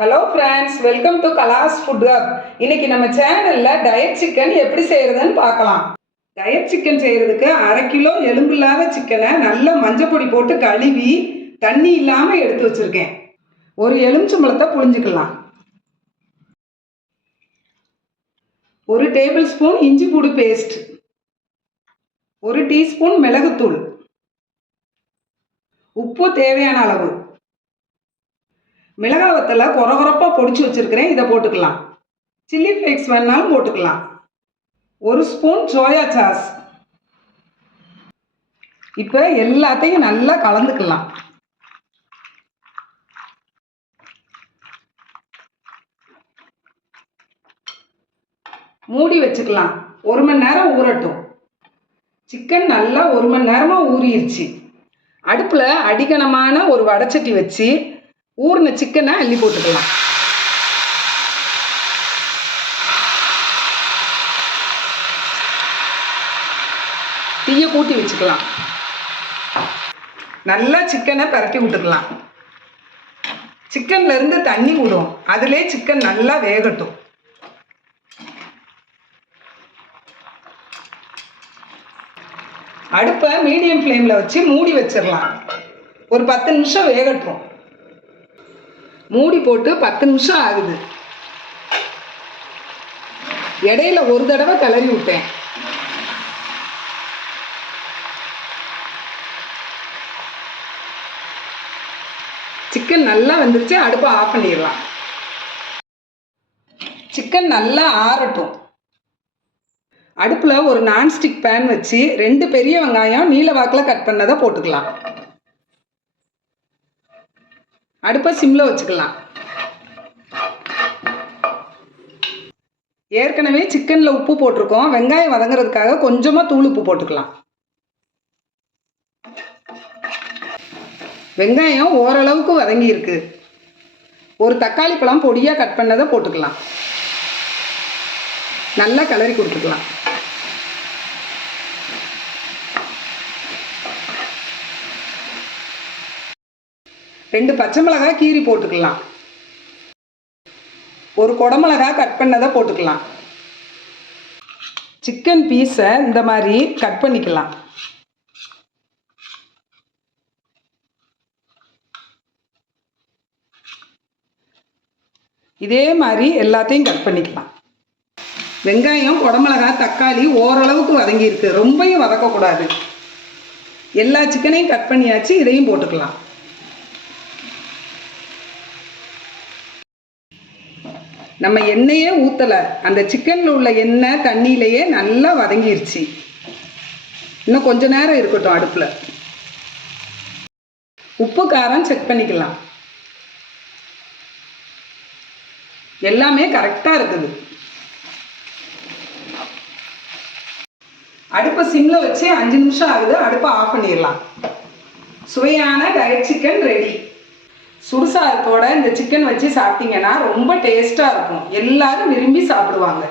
Hello friends, welcome to Kala's food hub. இன்னைக்கு நம்ம சேனலில் டயட் சிக்கன் எப்படி செய்கிறதுன்னு பார்க்கலாம். டயட் சிக்கன் செய்கிறதுக்கு 1/2 கிலோ எலும்பில்லாத சிக்கனை நல்லா மஞ்சப்பொடி போட்டு கழுவி தண்ணி இல்லாமல் எடுத்து வச்சுருக்கேன். ஒரு எலுமிச்சம்பழத்தை புழிஞ்சிக்கலாம். 1 டேபிள் ஸ்பூன் இஞ்சி பூண்டு பேஸ்ட், 1 டீஸ்பூன் மிளகுத்தூள், உப்பு தேவையான அளவு, மிளகாய் வத்தலை கொரகொரப்பாக பொடிச்சு வச்சுருக்கிறேன், இதை போட்டுக்கலாம். சில்லி ஃப்ளேக்ஸ் வேணாலும் போட்டுக்கலாம். 1 ஸ்பூன் சோயா சாஸ். இப்போ எல்லாத்தையும் நல்லா கலந்துக்கலாம். மூடி வச்சுக்கலாம். 1 மணி நேரம் ஊறட்டும். சிக்கன் நல்லா 1 மணி நேரமாக ஊறிடுச்சு. அடுப்பில் அடிகனமான ஒரு வடைச்சட்டி வச்சு ஊறின சிக்கனை அள்ளி போட்டுக்கலாம். தீயை கூட்டி வச்சுக்கலாம். நல்லா சிக்கனை பரட்டி விட்டுக்கலாம். சிக்கன்ல இருந்து தண்ணி விடும், அதிலே சிக்கன் நல்லா வேகட்டும். அடுப்பை மீடியம் ஃப்ளேமில் வச்சு மூடி வச்சிடலாம். ஒரு 10 நிமிஷம் வேகட்டும். மூடி போட்டு 10 நிமிஷம் ஆகுது. இடையில ஒரு தடவை கிளறி விட்டேன். சிக்கன் நல்லா வந்துருச்சு. அடுப்பை ஆஃப் பண்ணிடலாம். சிக்கன் நல்லா ஆறட்டும். அடுப்பில் ஒரு நான்ஸ்டிக் பேன் வச்சு 2 பெரிய வெங்காயம் நீல வாக்கில் கட் பண்ணதை போட்டுக்கலாம். அடுப்பை சிம்மில் வச்சுக்கலாம். ஏற்கனவே சிக்கனில் உப்பு போட்டிருக்கோம். வெங்காயம் வதங்குறதுக்காக கொஞ்சமாக தூள் உப்பு போட்டுக்கலாம். வெங்காயம் ஓரளவுக்கு வதங்கி இருக்கு. ஒரு தக்காளி பழம் பொடியாக கட் பண்ணதை போட்டுக்கலாம். நல்லா கிளறி கொடுத்துக்கலாம். ரெண்டு பச்சை மிளகாய் கீரி போட்டுக்கலாம். ஒரு குடமிளகாய் கட் பண்ணதை போட்டுக்கலாம். சிக்கன் பீஸை இந்த மாதிரி கட் பண்ணிக்கலாம். இதே மாதிரி எல்லாத்தையும் கட் பண்ணிக்கலாம். வெங்காயம், குடமிளகாய், தக்காளி ஓரளவுக்கு வதங்கி இருக்கு. ரொம்பவும் வதக்கக்கூடாது. எல்லா சிக்கனையும் கட் பண்ணியாச்சு. இதையும் போட்டுக்கலாம். நம்ம எண்ணெயே ஊற்றலை. அந்த சிக்கனில் உள்ள எண்ணெய் தண்ணியிலேயே நல்லா வதங்கிருச்சு. இன்னும் கொஞ்ச நேரம் இருக்கட்டும் அடுப்பில். உப்பு காரம் செக் பண்ணிக்கலாம். எல்லாமே கரெக்டாக இருக்குது. அடுப்பை சிம்மில் வச்சு 5 நிமிஷம் ஆகுது. அடுப்பை ஆஃப் பண்ணிடலாம். சுவையான டயட் சிக்கன் ரெடி. சுடுசாதத்தோட இந்த சிக்கன் வச்சு சாப்பிட்டீங்கன்னா ரொம்ப டேஸ்ட்டாக இருக்கும். எல்லாரும் விரும்பி சாப்பிடுவாங்க.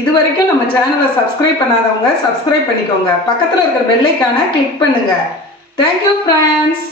இது வரைக்கும் நம்ம சேனலை சப்ஸ்கிரைப் பண்ணாதவங்க சப்ஸ்கிரைப் பண்ணிக்கோங்க. பக்கத்தில் இருக்கிற பெல் ஐகானை கிளிக் பண்ணுங்க. Thank you friends.